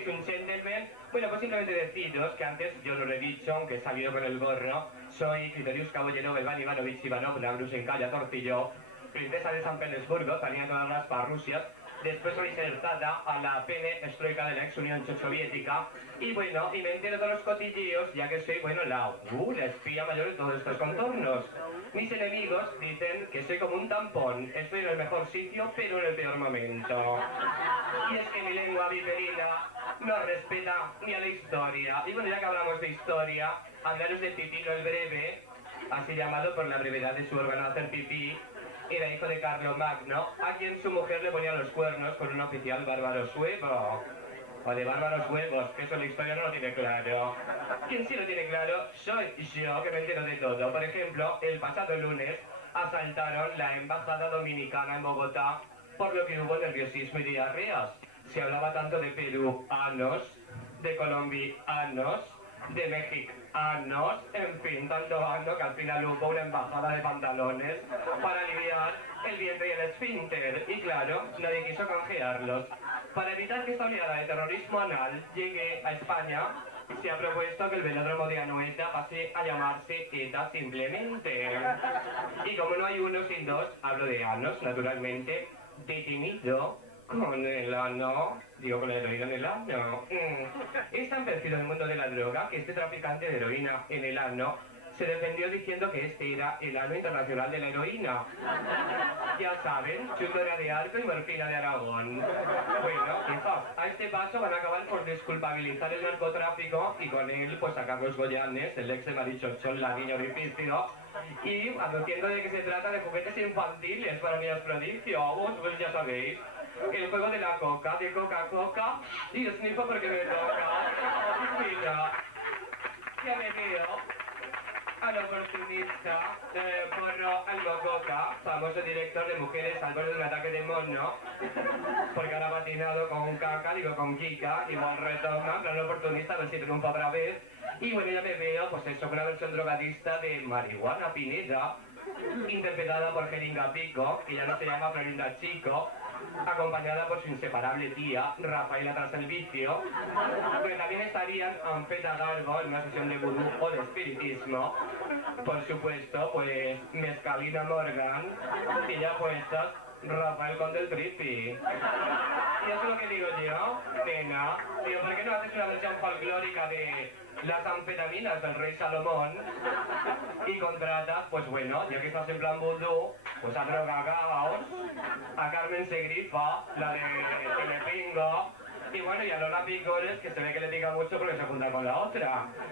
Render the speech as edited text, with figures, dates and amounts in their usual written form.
sois un gentleman. Bueno, pues simplemente deciros que antes yo no lo he dicho, aunque he salido con el gorro. Soy Criterius Caballero Belván Ivanovich Ivanov, la Grusenkaya Tortillo, princesa de San Petersburgo, tenía todas las parrusias. Después soy insertada a la perestroika de la ex Unión Soviética. Y bueno, y me entero de los cotilleos, ya que soy, bueno, la espía mayor de todos estos contornos. Mis enemigos dicen que soy como un tampón. Estoy en el mejor sitio, pero en el peor momento. Y es que mi lengua viperina no respeta ni a la historia. Y bueno, ya que hablamos de historia, hablaros de Pipino el Breve, así llamado por la brevedad de su órgano de hacer pipí. Era hijo de Carlomagno, a quien su mujer le ponía los cuernos con un oficial bárbaro suevo. O de bárbaros huevos, que eso la historia no lo tiene claro. Quien sí lo tiene claro soy yo, que me entero de todo. Por ejemplo, el pasado lunes asaltaron la embajada dominicana en Bogotá, por lo que hubo nerviosismo y diarreas. Se hablaba tanto de peruanos, de colombianos, de mexicanos, en fin, tanto ando que al final hubo una embajada de pantalones para aliviar el vientre y el esfínter. Y claro, nadie quiso canjearlos. Para evitar que esta oleada de terrorismo anal llegue a España, se ha propuesto que el velódromo de Anoeta pase a llamarse ETA simplemente. Y como no hay uno sin dos, hablo de anos, naturalmente, detenido con el ano, digo con la heroína en el ano. Es tan perdido el mundo de la droga que este traficante de heroína en el ano se defendió diciendo que este era el ano internacional de la heroína. Ya saben, chundora de arco y morfina de Aragón. Bueno, hijos, a este paso van a acabar por desculpabilizar el narcotráfico y con él pues a Carlos Goyanes, el ex de Marichochón, la niña orificio, y advirtiendo de que se trata de juguetes infantiles para niños prodigios, pues ya sabéis. El juego de la coca, de coca-coca, y yo snifo porque me toca. Mira, ya me veo al oportunista Porro Almococa, famoso director de Mujeres al borde de un ataque de mono, porque ahora ha patinado con caca, digo con Kika, igual retoma, pero el oportunista a ver si triunfa otra vez. Y bueno, ya me veo, pues eso, una versión drogadista de Marihuana Pineda, interpretada por Jeringa Pico, que ya no se llama Florinda Chico, acompañada por su inseparable tía, Rafaela Tras el Vicio, pero también estarían Ampeta Garbo en una sesión de vudú o de espiritismo, por supuesto, pues Mezcalina Morgan, y ya puestas Rafael con del Tripi. Y eso es lo que digo yo, nena, digo, ¿por qué no haces una versión folclórica de las anfetaminas del rey Salomón y contratas, pues bueno, ya que estás en plan vudú, pues a Drogagaos, a Carmen Segrifa, la de Telepingo, y bueno, y a Lola Picores, que se ve que le pica mucho porque se junta con la otra.